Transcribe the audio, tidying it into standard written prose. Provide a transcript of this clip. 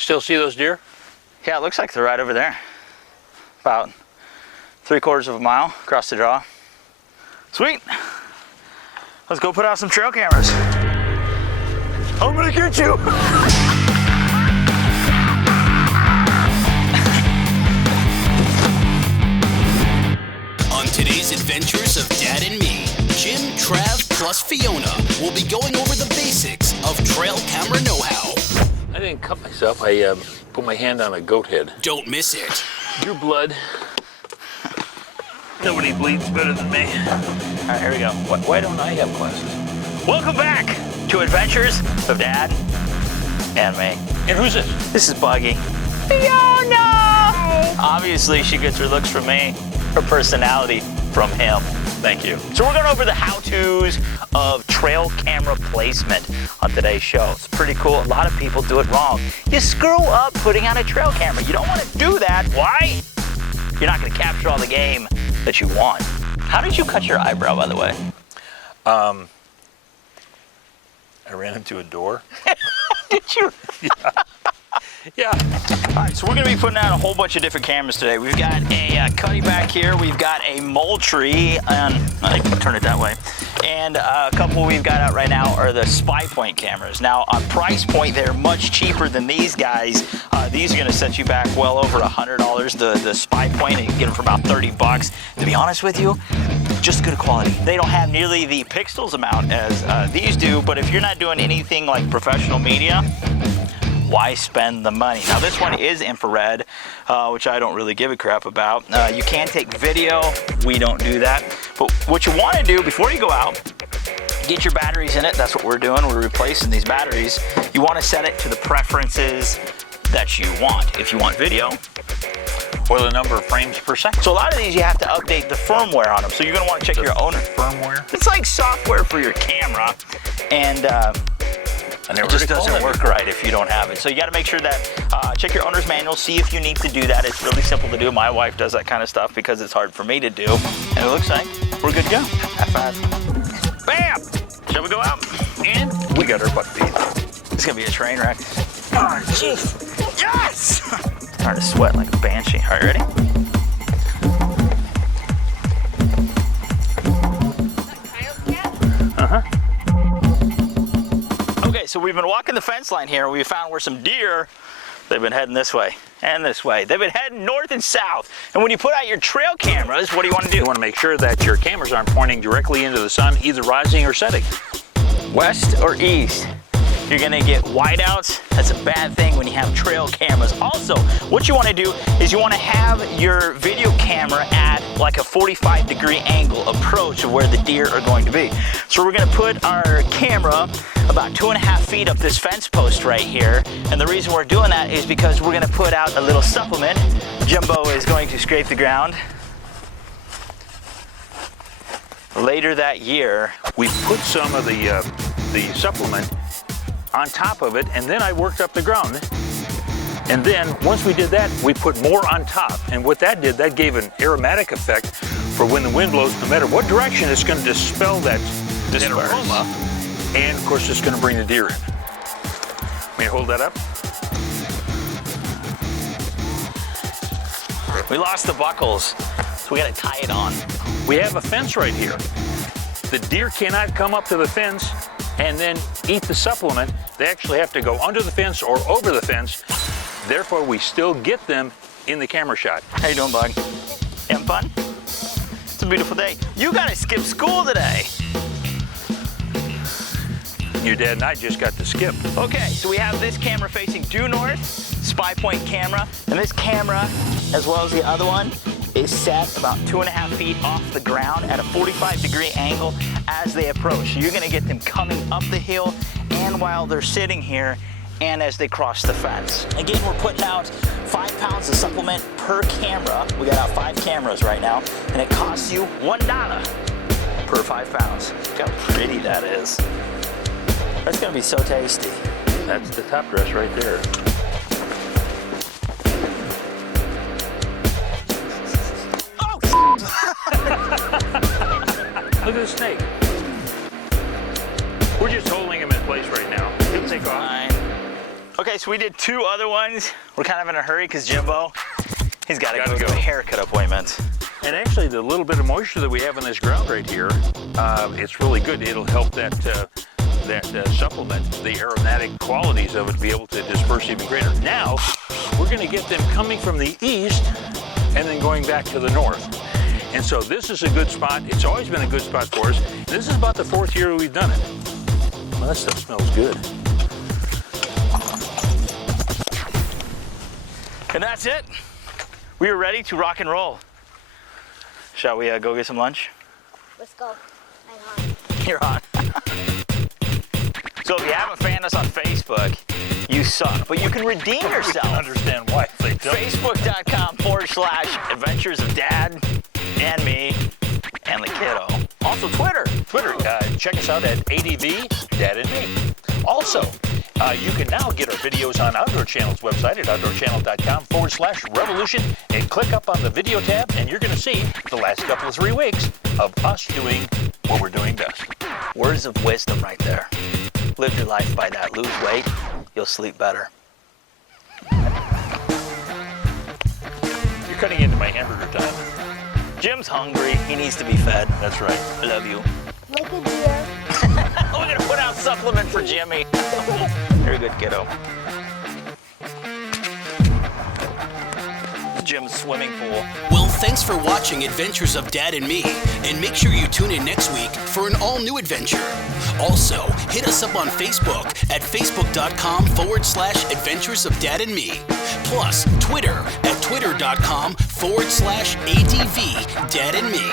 Still see those deer? Yeah, it looks like they're right over there. About 3/4 of a mile across the draw. Sweet. Let's go put out some trail cameras. I'm gonna get you. On today's adventures of Dad and me, Jim, Trav, plus Fiona will be going over the basics of trail camera know-how. I didn't cut myself. I put my hand on a goat head. Don't miss it. Your blood. Nobody bleeds better than me. All right, here we go. Why don't I have glasses? Welcome back to Adventures of Dad and me. And who's this? This is Buggy. Fiona! Obviously, she gets her looks from me, her personality from him. Thank you. So we're going over the how-tos of trail camera placement on today's show. It's pretty cool. A lot of people do it wrong. You screw up putting on a trail camera. You don't want to do that. Why? You're not going to capture all the game that you want. How did you cut your eyebrow, by the way? I ran into a door. Did you? Yeah. All right, so we're going to be putting out a whole bunch of different cameras today. We've got a cutty back here. We've got a Moultrie, and I can turn it that way. And a couple we've got out right now are the Spy Point cameras. Now, on price point, they're much cheaper than these guys. These are going to set you back well over $100. The Spy Point, and you can get them for about 30 bucks. To be honest with you, just good quality. They don't have nearly the pixels amount as these do, but if you're not doing anything like professional media, why spend the money? Now this one is infrared, which I don't really give a crap about. You can take video, we don't do that. But what you wanna do before you go out, get your batteries in it. That's what we're doing, we're replacing these batteries. You wanna set it to the preferences that you want. If you want video, Or the number of frames per second. so a lot of these you have to update the firmware on them. So you're gonna wanna check your owner. Firmware? It's like software for your camera, and it just doesn't work right if you don't have it. So you got to make sure that, check your owner's manual, see if you need to do that. It's really simple to do. My wife does that kind of stuff because it's hard for me to do. And it looks like we're good to go. High five. Bam! Shall we go out? And we got our butt feed. It's going to be a train wreck. Oh, jeez. Yes! Starting to sweat like a banshee. All right, ready? Uh-huh. Okay, so we've been walking the fence line here, and we found where some deer, they've been heading this way and this way. They've been heading north and south. And when you put out your trail cameras, what do you want to do? You want to make sure that your cameras aren't pointing directly into the sun, either rising or setting. West or east. You're gonna get whiteouts. That's a bad thing when you have trail cameras. Also, what you wanna do is you wanna have your video camera at like a 45-degree angle approach of where the deer are going to be. So we're gonna put our camera about 2.5 feet up this fence post right here. And the reason we're doing that is because we're gonna put out a little supplement. Jumbo is going to scrape the ground. Later that year, We put some of the supplement on top of it, and then I worked up the ground. And then once we did that, we put more on top. And what that did, that gave an aromatic effect for when the wind blows, no matter what direction, it's going to dispel that aroma. And of course, it's going to bring the deer in. May I hold that up? we lost the buckles, so we gotta tie it on. We have a fence right here. The deer cannot come up to the fence and then eat the supplement. They actually have to go under the fence or over the fence. Therefore, we still get them in the camera shot. How you doing, bud? Having fun? It's a beautiful day. You gotta skip school today. Your dad and I just got to skip. Okay, so we have this camera facing due north, Spy Point camera, and this camera, as well as the other one, is set about 2.5 feet off the ground at a 45-degree angle as they approach. So you're gonna get them coming up the hill and while they're sitting here and as they cross the fence. Again, we're putting out 5 pounds of supplement per camera. We got out 5 cameras right now, and it costs you $1 per 5 pounds. Look how pretty that is. That's gonna be so tasty. That's the top dress right there. Oh, Look at the snake. We're just holding him in place right now. He'll take off. fine. Okay, so we did 2 other ones. We're kind of in a hurry because Jimbo, he's got to go to a haircut appointment. And actually, the little bit of moisture that we have in this ground right here, it's really good. It'll help that supplement the aromatic qualities of it to be able to disperse even greater. Now, we're going to get them coming from the east and then going back to the north. And so this is a good spot. It's always been a good spot for us. And this is about the 4th year we've done it. Well, that stuff smells good. And that's it. We are ready to rock and roll. Shall we go get some lunch? Let's go. I'm on. You're on. So if you haven't found us on Facebook, you suck. But you can redeem yourself. I understand why. Facebook.com/Adventures of Dad and me and the kiddo. Also Twitter. Check us out at ADV Dad and Me. Also, you can now get our videos on Outdoor Channel's website at outdoorchannel.com/revolution and click up on the video tab and you're going to see the last couple of 3 weeks of us doing what we're doing best. Words of wisdom right there. Live your life by that. Lose weight, you'll sleep better. You're cutting into my hamburger time. Jim's hungry. He needs to be fed. That's right. I love you. Like a deer. We're going to put out supplement for Jimmy. Very good, kiddo. Jim's swimming pool. Well, thanks for watching Adventures of Dad and Me, and make sure you tune in next week for an all-new adventure. Also, hit us up on Facebook at facebook.com/Adventures of Dad and Me. Plus, Twitter at twitter.com/ADV Dad and Me.